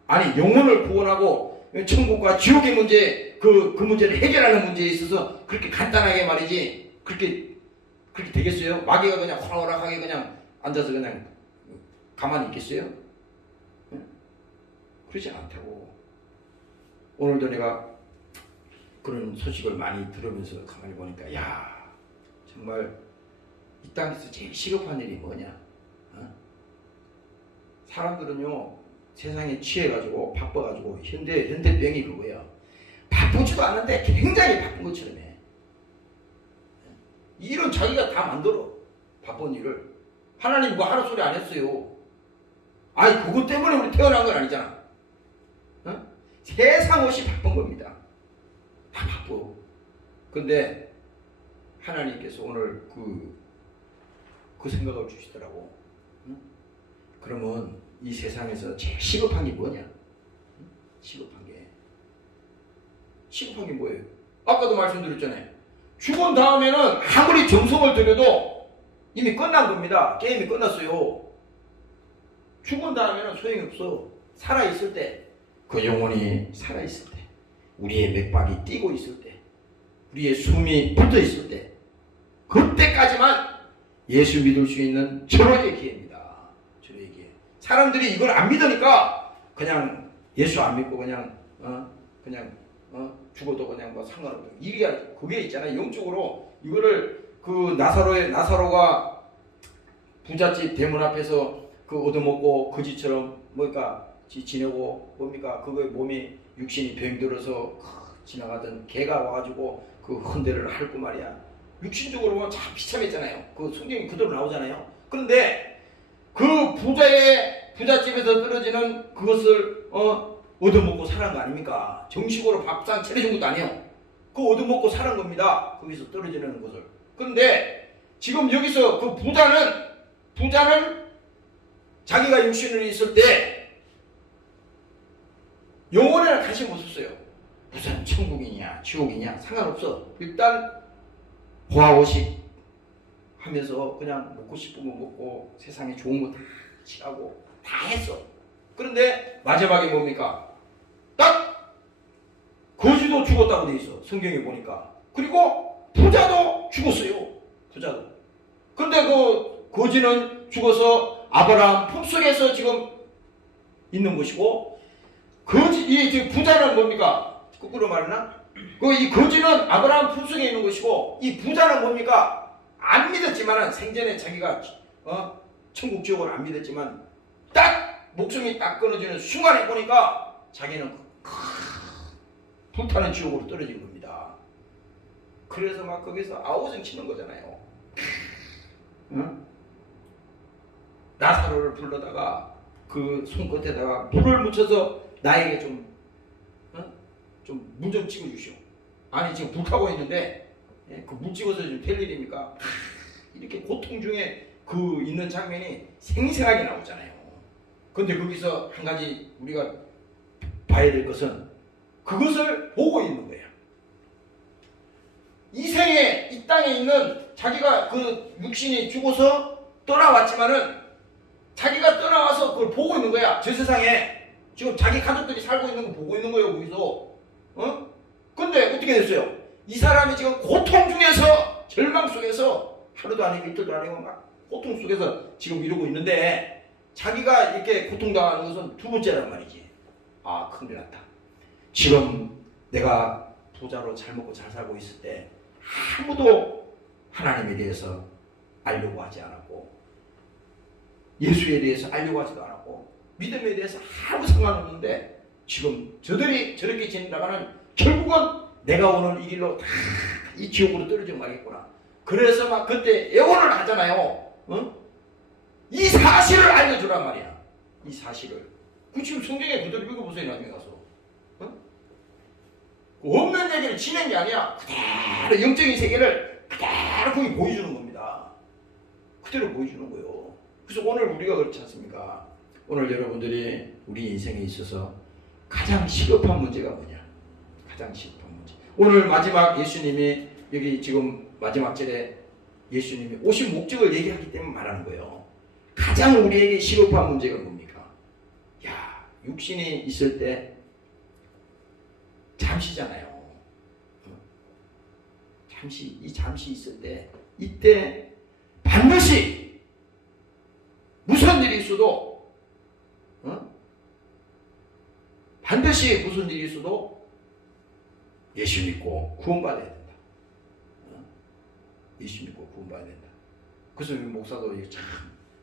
아니, 영혼을 구원하고 천국과 지옥의 문제, 그 문제를 해결하는 문제에 있어서 그렇게 간단하게 말이지, 그렇게 되겠어요? 마귀가 그냥 호락호락하게 그냥 앉아서 그냥 가만히 있겠어요? 그러지 않다고. 오늘도 내가 그런 소식을 많이 들으면서 가만히 보니까, 야, 정말 이 땅에서 제일 시급한 일이 뭐냐? 사람들은요, 세상에 취해가지고 바빠가지고 현대병이 그거예요. 바쁘지도 않은데 굉장히 바쁜 것처럼 해. 일은 자기가 다 만들어. 바쁜 일을. 하나님 뭐 하라 소리 안 했어요. 아니, 그것 때문에 우리 태어난 건 아니잖아. 세상 옷이 바쁜 겁니다. 다 바빠. 근데 하나님께서 오늘 그 생각을 주시더라고. 그러면 이 세상에서 제일 시급한 게 뭐냐? 시급한 게 뭐예요? 아까도 말씀드렸잖아요. 죽은 다음에는 아무리 정성을 들여도 이미 끝난 겁니다. 게임이 끝났어요. 죽은 다음에는 소용이 없어. 살아있을 때, 그 영혼이 살아있을 때, 우리의 맥박이 뛰고 있을 때, 우리의 숨이 붙어 있을 때, 그때까지만 예수 믿을 수 있는 절호의 기회입니다. 절호의 기회. 사람들이 이걸 안 믿으니까 그냥 예수 안 믿고 그냥 죽어도 그냥 뭐 상관없고, 그게 있잖아요. 영적으로 이거를 그 나사로가 부잣집 대문 앞에서 그 얻어먹고 거지처럼 뭐니까 지내고 뭡니까? 그거에 몸이 육신이 병들어서 지나가던 개가 와가지고 그 헌대를 핥고 말이야. 육신적으로 보면 참 비참했잖아요. 그 성경이 그대로 나오잖아요. 그런데 그 부잣집에서 떨어지는 그것을 얻어먹고 살은 거 아닙니까? 정식으로 밥상 차려준 것도 아니에요. 그거 얻어먹고 사는 겁니다. 거기서 떨어지는 것을. 그런데 지금 여기서 그 부자는 자기가 육신을 있을 때 영혼에는 관심 없었어요. 무슨 천국이냐 지옥이냐 상관없어. 일단 호화호식 하면서 그냥 먹고 싶은 거 먹고 세상에 좋은 거 다 취하고 다 했어. 그런데 마지막에 뭡니까? 딱 거지도 죽었다고 돼 있어. 성경에 보니까. 그리고 부자도 죽었어요. 부자도. 근데 그 거지는 죽어서 아브라함 품속에서 지금 있는 것이고, 이 부자는 뭡니까? 거꾸로 말하나? 이 거지는 아브라함 품속에 있는 것이고, 이 부자는 뭡니까? 안 믿었지만은 생전에 자기가 천국 지옥을 안 믿었지만 딱 목숨이 딱 끊어지는 순간에 보니까 자기는 불타는 지옥으로 떨어진 겁니다. 그래서 막 거기서 아우성 치는 거잖아요. 나사로를 불러다가 그 손끝에다가 물을 묻혀서 나에게 좀 물 좀 찍어주시오. 아니 지금 불타고 있는데 그 물 찍어서 좀 될 일입니까? 이렇게 고통 중에 그 있는 장면이 생생하게 나오잖아요. 근데 거기서 한 가지 우리가 봐야 될 것은 그것을 보고 있는 거예요. 이 생에 이 땅에 있는 자기가 그 육신이 죽어서 떠나왔지만은 자기가 떠나와서 그걸 보고 있는 거야. 저 세상에 지금 자기 가족들이 살고 있는 거 보고 있는 거예요. 거기서. 근데 어떻게 됐어요? 이 사람이 지금 고통 중에서 절망 속에서 하루도 아니고 이틀도 아니고 막 고통 속에서 지금 이러고 있는데 자기가 이렇게 고통당하는 것은 두 번째란 말이지. 아, 큰일 났다. 지금 내가 부자로 잘 먹고 잘 살고 있을 때 아무도 하나님에 대해서 알려고 하지 않았고 예수에 대해서 알려고 하지도 않았고 믿음에 대해서 아무 상관없는데 지금 저들이 저렇게 지내다가는 결국은 내가 오늘 이 길로 다 이 지옥으로 떨어져 가겠구나. 그래서 막 그때 애원을 하잖아요. 이 사실을 알려주란 말이야. 이 사실을. 그 지금 성경에 그대로 읽어보세요. 나중에 가서. 없는 얘기를 지낸 게 아니야. 그대로 영적인 세계를 그대로 그게 보여주는 겁니다. 그대로 보여주는 거예요. 그래서 오늘 우리가 그렇지 않습니까? 오늘 여러분들이 우리 인생에 있어서 가장 시급한 문제가 뭐냐? 가장 시급한 문제. 오늘 마지막 예수님이 여기 지금 마지막 절에 예수님이 오신 목적을 얘기하기 때문에 말하는 거예요. 가장 우리에게 시급한 문제가 뭡니까? 야, 육신이 있을 때 잠시잖아요. 잠시 있을 때 이때 반드시 무슨 일이 있어도 반드시 무슨 일이 있어도 예수 믿고 구원받아야 된다. 예수 믿고 구원받아야 된다. 그래서 목사도 참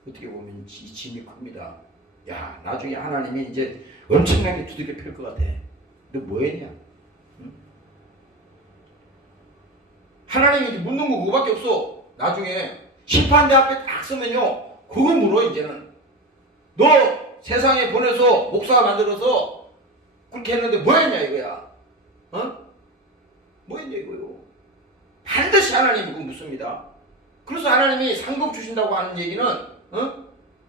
어떻게 보면 짐이 큽니다. 야, 나중에 하나님이 이제 엄청나게 두들겨 펼 것 같아. 너 뭐 했냐? 하나님이 묻는 거 그거밖에 없어. 나중에 심판대 앞에 딱 서면요, 그거 물어. 이제는 너 세상에 보내서 목사가 만들어서 그렇게 했는데 뭐 했냐 이거야. 뭐 했냐 이거요. 반드시 하나님이 그거 묻습니다. 그래서 하나님이 상급 주신다고 하는 얘기는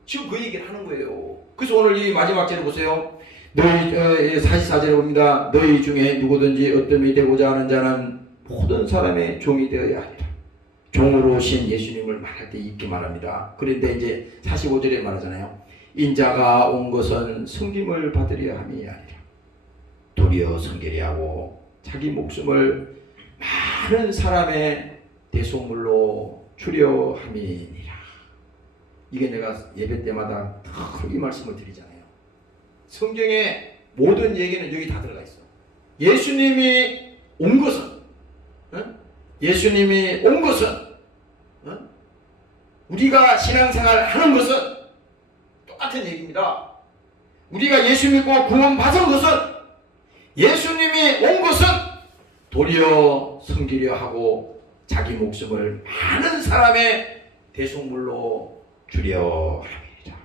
지금 그 얘기를 하는 거예요. 그래서 오늘 이 마지막 절에 보세요. 너희 44절에 봅니다. 너희 중에 누구든지 어떤 되고자 하는 자는 모든 사람의 종이 되어야 하리라. 종으로 오신 예수님을 말할 때 있게 말합니다. 그런데 이제 45절에 말하잖아요. 인자가 온 것은 섬김을 받으려 함이 아니라 도리어 성결히 하고 자기 목숨을 많은 사람의 대속물로 주려 함이니라. 이게 내가 예배 때마다 이 말씀을 드리잖아요. 성경의 모든 얘기는 여기 다 들어가 있어. 예수님이 온 것은 예수님이 온 것은 우리가 신앙생활 하는 것은 똑같은 얘기입니다. 우리가 예수 믿고 구원 받은 것은 예수님이 온 것은 도리어 섬기려 하고 자기 목숨을 많은 사람의 대속물로 주려 함이라.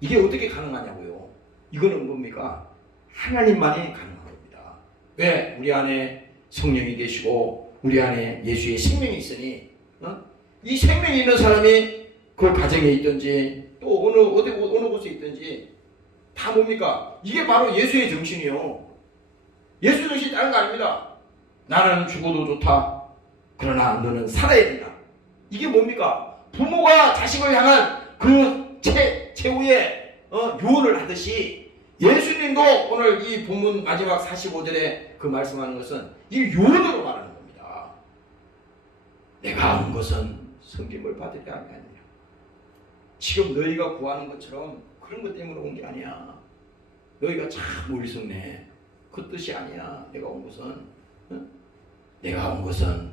이게 어떻게 가능하냐고요. 이거는 뭡니까? 하나님만이 가능한 겁니다. 왜? 우리 안에 성령이 계시고 우리 안에 예수의 생명이 있으니 이 생명이 있는 사람이 그 가정에 있든지 또 어느 곳에 있든지 다 뭡니까? 이게 바로 예수의 정신이요. 예수 정신이 다른 거 아닙니다. 나는 죽어도 좋다. 그러나 너는 살아야 된다. 이게 뭡니까? 부모가 자식을 향한 그 최후의 유언을 하듯이 예수님도 오늘 이 본문 마지막 45절에 그 말씀하는 것은 이 유언으로 말하는 겁니다. 내가 온 것은 섬김을 받으려 함이 아니라. 지금 너희가 구하는 것처럼 그런 것 때문에 온 게 아니야. 너희가 참 어리석네. 그 뜻이 아니야. 내가 온 것은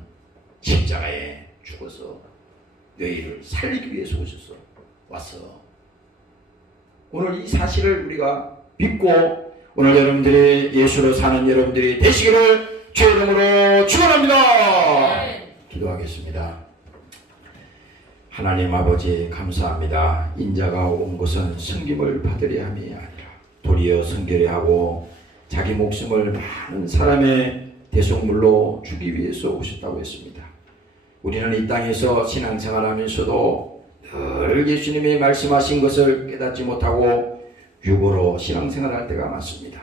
십자가에 죽어서 너희를 살리기 위해서 왔어. 오늘 이 사실을 우리가 믿고 오늘 여러분들이 예수로 사는 여러분들이 되시기를 주의 이름으로 축원합니다. 기도하겠습니다. 하나님 아버지 감사합니다. 인자가 온 것은 섬김을 받으려 함이 아니라 도리어 성결히 하고 자기 목숨을 많은 사람의 대속물로 주기 위해서 오셨다고 했습니다. 우리는 이 땅에서 신앙생활하면서도 늘 예수님이 말씀하신 것을 깨닫지 못하고 육으로 신앙생활할 때가 많습니다.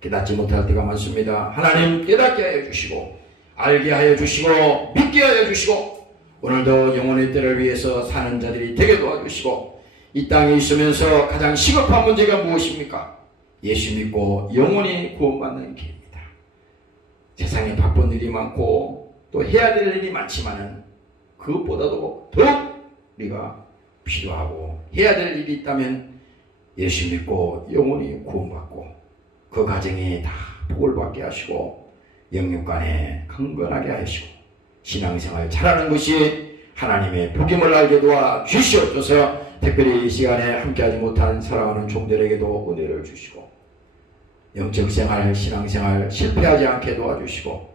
깨닫지 못할 때가 많습니다. 하나님 깨닫게 하여 주시고 알게 하여 주시고 믿게 하여 주시고 오늘도 영혼의 때를 위해서 사는 자들이 되게 도와주시고 이 땅에 있으면서 가장 시급한 문제가 무엇입니까? 예수 믿고 영혼이 구원받는 길입니다. 세상에 바쁜 일이 많고 또 해야 될 일이 많지만은 그것보다도 더욱 우리가 필요하고 해야 될 일이 있다면 예수 믿고 영혼이 구원받고 그 가정이 다 복을 받게 하시고 영육간에 강건하게 하시고 신앙생활 잘하는 것이 하나님의 복임을 알게 도와 주시옵소서. 특별히 이 시간에 함께하지 못한 사랑하는 종들에게도 은혜를 주시고 영적 생활, 신앙생활 실패하지 않게 도와주시고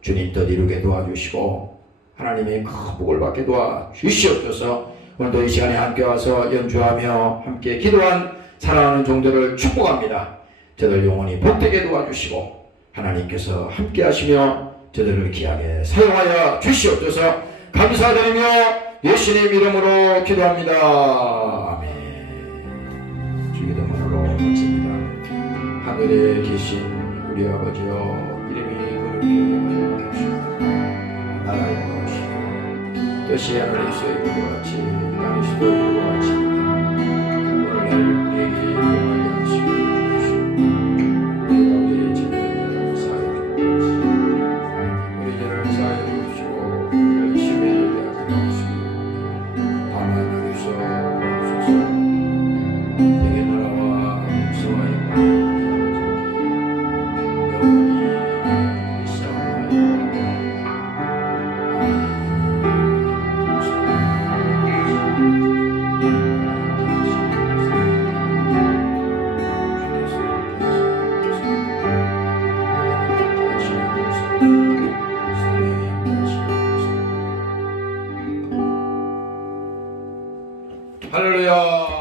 주님 뜻 이루게 도와주시고 하나님의 큰 복을 받게 도와주시옵소서. 오늘도 이 시간에 함께 와서 연주하며 함께 기도한 사랑하는 종들을 축복합니다. 저들 영혼이 복되게 도와주시고 하나님께서 함께 하시며 저들을 귀하게 사용하여 주시옵소서. 감사드리며 예수님 이름으로 기도합니다. 아멘. 주기도문으로 마칩니다. 하늘에 계신 우리 아버지여, 이름이 그렇게 하시옵소서. 나라의 무엇이요 뜻이 하늘에서 이루고 같이 땅에서도 이루고 같이 오늘날 우리에게 용하게 하시고 우리가 우리의 죄를 사하여 주옵소서. 우리 죄를 사하여 주옵시고 우리를 시험에 들게 하지 마시고 다만 여기서 주옵소서. 내게 나라와 역사와 영광이 영원히 있사옵나이다. 할렐루야.